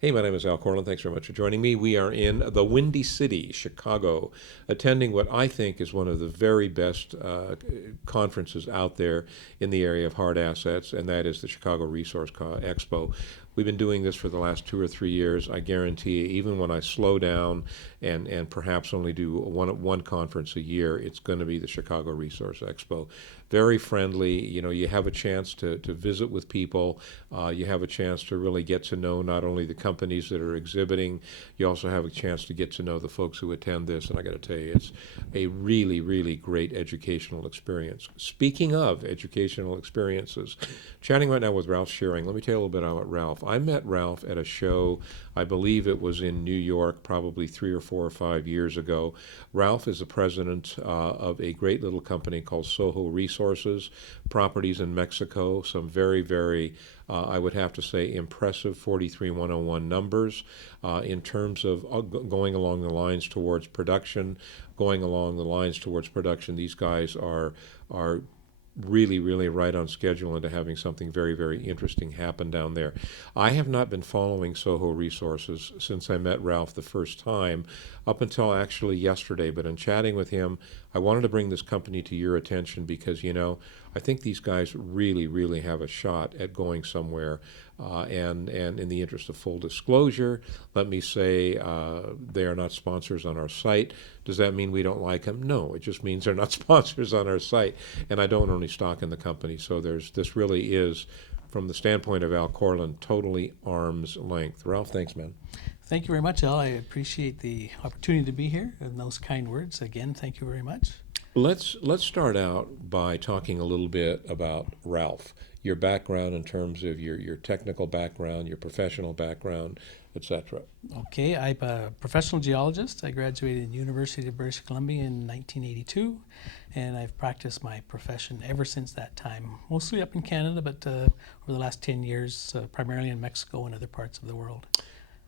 Hey, my name is Al Corlin. Thanks very much for joining me. We are in the Windy City, Chicago, attending what I think is one of the very best conferences out there in the area of hard assets, and that is the Chicago Expo. We've been doing this for the last 2 or 3 years. I guarantee you, even when I slow down and perhaps only do one conference a year, it's going to be the Chicago Resource Expo. Very friendly. You know, you have a chance to visit with people. You have a chance to really get to know not only the companies that are exhibiting, you also have a chance to get to know the folks who attend this. And I got to tell you, it's a really, really great educational experience. Speaking of educational experiences, chatting right now with Ralph Shearing. Let me tell you a little bit about Ralph. I met Ralph at a show, I believe it was in New York, probably 3 or 4 or 5 years ago. Ralph is the president of a great little company called Soho Resources, properties in Mexico, some very, very I would have to say, impressive 43101 numbers in terms of going along the lines towards production. Going along the lines towards production, these guys are really, really right on schedule into having something very, very interesting happen down there. I have not been following Soho Resources since I met Ralph the first time, up until actually yesterday. But in chatting with him, I wanted to bring this company to your attention because, you know, I think these guys really, really have a shot at going somewhere. And in the interest of full disclosure, let me say they are not sponsors on our site. Does that mean we don't like them? No, it just means they're not sponsors on our site. And I don't own any stock in the company. So this really is, from the standpoint of Al Corlin, totally arm's length. Ralph, thanks, man. Thank you very much, Al. I appreciate the opportunity to be here and those kind words. Again, thank you very much. Let's start out by talking a little bit about Ralph, your background in terms of your technical background, your professional background, etc. Okay, I'm a professional geologist. I graduated in the University of British Columbia in 1982, and I've practiced my profession ever since that time, mostly up in Canada, but over the last 10 years, primarily in Mexico and other parts of the world.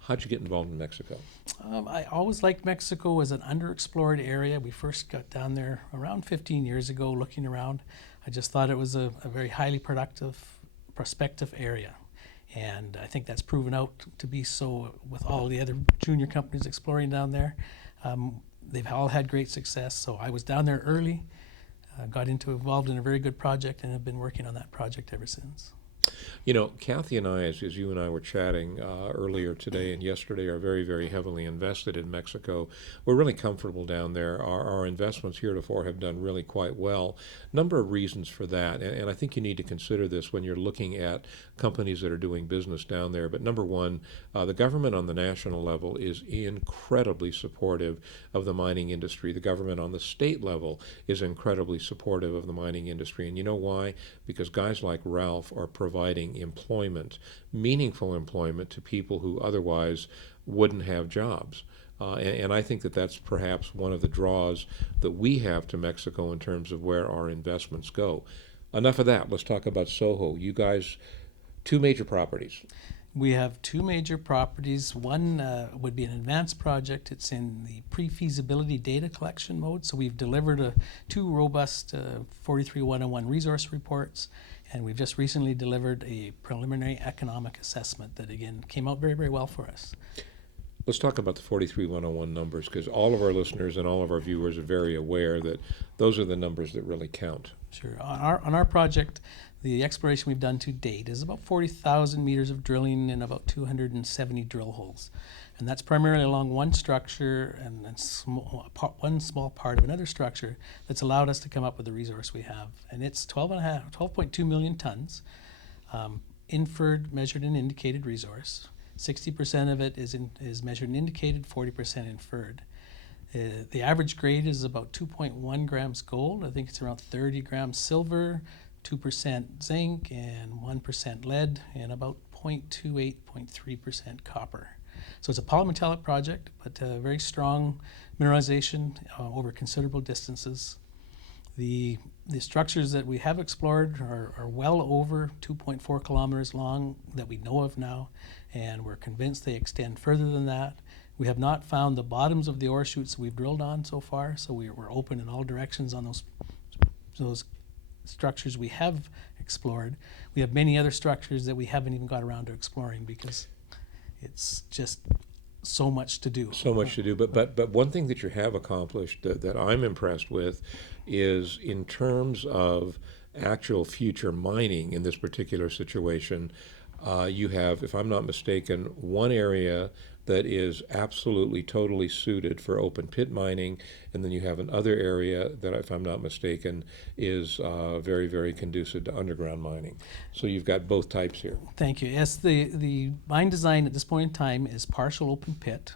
How'd you get involved in Mexico? I always liked Mexico as an underexplored area. We first got down there around 15 years ago looking around. I just thought it was a very highly prospective area. And I think that's proven out to be so with all the other junior companies exploring down there. They've all had great success. So I was down there early, got involved in a very good project, and have been working on that project ever since. You know, Kathy and I, as you and I were chatting earlier today and yesterday, are very, very heavily invested in Mexico. We're really comfortable down there. Our investments heretofore have done really quite well. Number of reasons for that, and I think you need to consider this when you're looking at companies that are doing business down there. But number one, the government on the national level is incredibly supportive of the mining industry. The government on the state level is incredibly supportive of the mining industry. And you know why? Because guys like Ralph are providing employment, meaningful employment, to people who otherwise wouldn't have jobs. And I think that that's perhaps one of the draws that we have to Mexico in terms of where our investments go. Enough of that. Let's talk about Soho. You guys, two major properties. We have two major properties. One would be an advanced project. It's in the pre-feasibility data collection mode. So we've delivered two robust 43101 resource reports, and we've just recently delivered a preliminary economic assessment that, again, came out very, very well for us. Let's talk about the 43101 numbers, because all of our listeners and all of our viewers are very aware that those are the numbers that really count. Sure. On our project, the exploration we've done to date is about 40,000 meters of drilling in about 270 drill holes. And that's primarily along one structure and one small part of another structure that's allowed us to come up with the resource we have. And it's 12.2 million tons, inferred, measured, and indicated resource. 60% of it is measured and indicated, 40% inferred. The average grade is about 2.1 grams gold. I think it's around 30 grams silver, 2% zinc, and 1% lead, and about 0.28, 0.3% copper. So it's a polymetallic project, but very strong mineralization over considerable distances. The structures that we have explored are well over 2.4 kilometers long that we know of now, and we're convinced they extend further than that. We have not found the bottoms of the ore chutes we've drilled on so far, so we're open in all directions on those structures we have explored. We have many other structures that we haven't even got around to exploring because it's just so much to do. So much to do, but one thing that you have accomplished that I'm impressed with is in terms of actual future mining in this particular situation. You have, if I'm not mistaken, one area that is absolutely totally suited for open pit mining, and then you have another area that, if I'm not mistaken, is very, very conducive to underground mining. So you've got both types here. Thank you. Yes, the mine design at this point in time is partial open pit,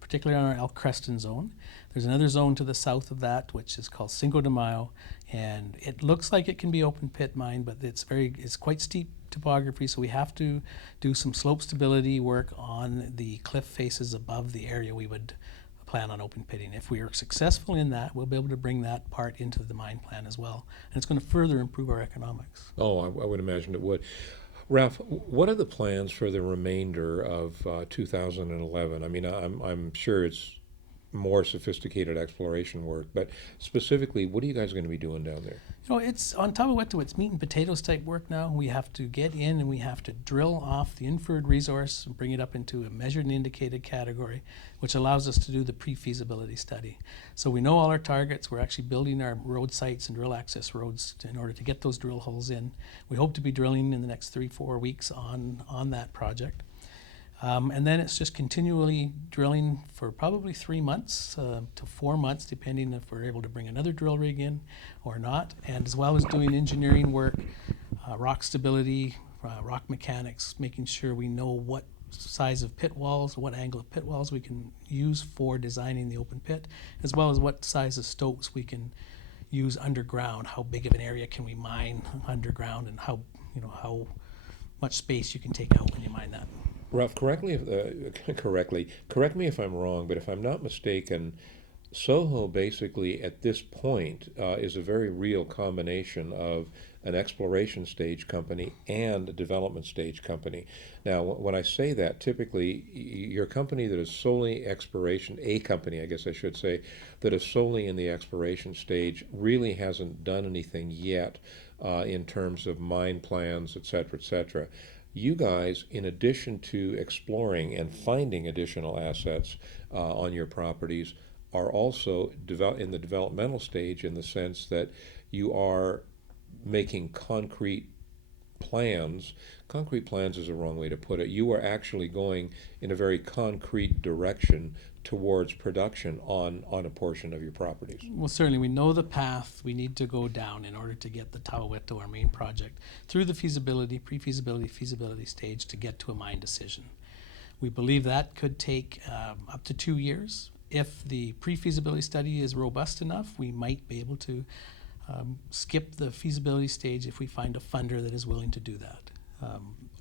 particularly on our El Creston zone. There's another zone to the south of that, which is called Cinco de Mayo, and it looks like it can be open pit mine, but it's quite steep topography, so we have to do some slope stability work on the cliff faces above the area we would plan on open pitting. If we are successful in that, we'll be able to bring that part into the mine plan as well, and it's going to further improve our economics. Oh, I would imagine it would. Ralph, what are the plans for the remainder of 2011? I mean, I'm sure it's more sophisticated exploration work, but specifically, what are you guys going to be doing down there? You know, it's on Tahuehueto, it's meat and potatoes type work now. We have to get in and we have to drill off the inferred resource and bring it up into a measured and indicated category, which allows us to do the pre-feasibility study. So we know all our targets. We're actually building our road sites and drill access roads in order to get those drill holes in. We hope to be drilling in the next 3-4 weeks on that project. And then it's just continually drilling for probably 3 months to 4 months, depending if we're able to bring another drill rig in or not, and as well as doing engineering work, rock stability, rock mechanics, making sure we know what size of pit walls, what angle of pit walls we can use for designing the open pit, as well as what size of stopes we can use underground, how big of an area can we mine underground, and how much space you can take out when you mine that. Ralph, correct me if I'm wrong, but if I'm not mistaken, Soho basically at this point is a very real combination of an exploration stage company and a development stage company. Now, when I say that, typically your company that is solely exploration, a company, I guess I should say, that is solely in the exploration stage really hasn't done anything yet in terms of mine plans, et cetera, et cetera. You guys, in addition to exploring and finding additional assets on your properties, are also in the developmental stage in the sense that you are making concrete plans. Concrete plans is a wrong way to put it. You are actually going in a very concrete direction towards production on a portion of your properties. Well, certainly we know the path we need to go down in order to get the Tahuehueto, our main project, through the feasibility, pre-feasibility, feasibility stage to get to a mine decision. We believe that could take up to 2 years. If the pre-feasibility study is robust enough, we might be able to skip the feasibility stage if we find a funder that is willing to do that.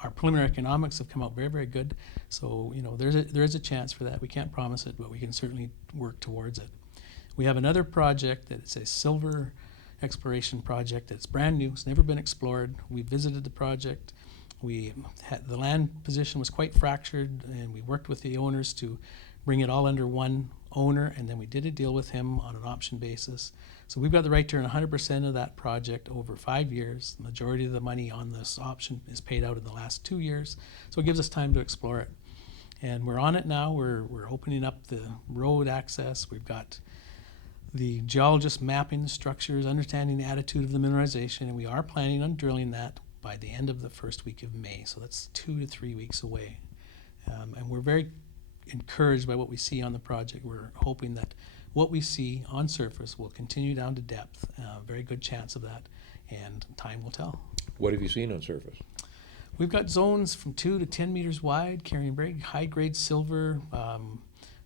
Our preliminary economics have come out very, very good, so there is a chance for that. We can't promise it, but we can certainly work towards it. We have another project that's a silver exploration project that's brand new. It's never been explored. We visited the project. The land position was quite fractured, and we worked with the owners to bring it all under one owner, and then we did a deal with him on an option basis. So we've got the right to earn 100% of that project over 5 years. The majority of the money on this option is paid out in the last 2 years, so it gives us time to explore it. And we're on it now. We're opening up the road access. We've got the geologist mapping the structures, understanding the attitude of the mineralization, and we are planning on drilling that by the end of the first week of May. So that's 2 to 3 weeks away. And we're very encouraged by what we see on the project. We're hoping that what we see on surface will continue down to depth. Very good chance of that, and time will tell. What have you seen on surface? We've got zones from 2 to 10 meters wide, carrying very high-grade silver.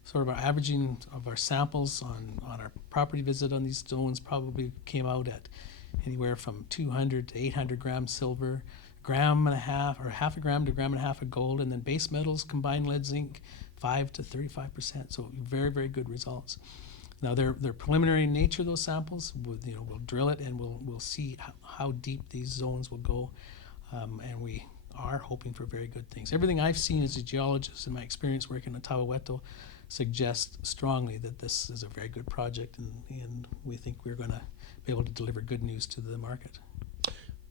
Sort of our averaging of our samples on our property visit on these zones probably came out at anywhere from 200 to 800 grams silver, gram and a half, or half a gram to gram and a half of gold, and then base metals, combined lead, zinc, 5 to 35%. So very, very good results. Now they're preliminary in nature, those samples. We'll drill it and we'll see how deep these zones will go, and we are hoping for very good things. Everything I've seen as a geologist in my experience working on Tahuehueto suggests strongly that this is a very good project, and we think we're going to be able to deliver good news to the market.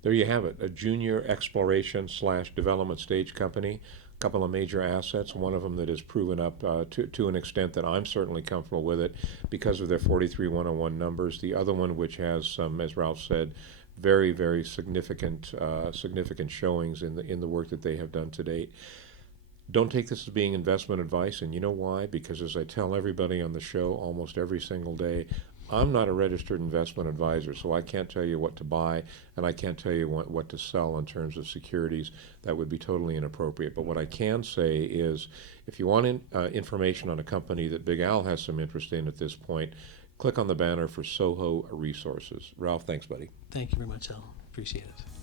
There you have it, a junior exploration / development stage company couple of major assets, one of them that has proven up to an extent that I'm certainly comfortable with it because of their 43101 numbers. The other one, which has some, as Ralph said, very, very significant showings in the work that they have done to date. Don't take this as being investment advice, and you know why? Because as I tell everybody on the show almost every single day, I'm not a registered investment advisor, so I can't tell you what to buy, and I can't tell you what to sell in terms of securities. That would be totally inappropriate. But what I can say is, if you want information on a company that Big Al has some interest in at this point, click on the banner for Soho Resources. Ralph, thanks, buddy. Thank you very much, Al. Appreciate it.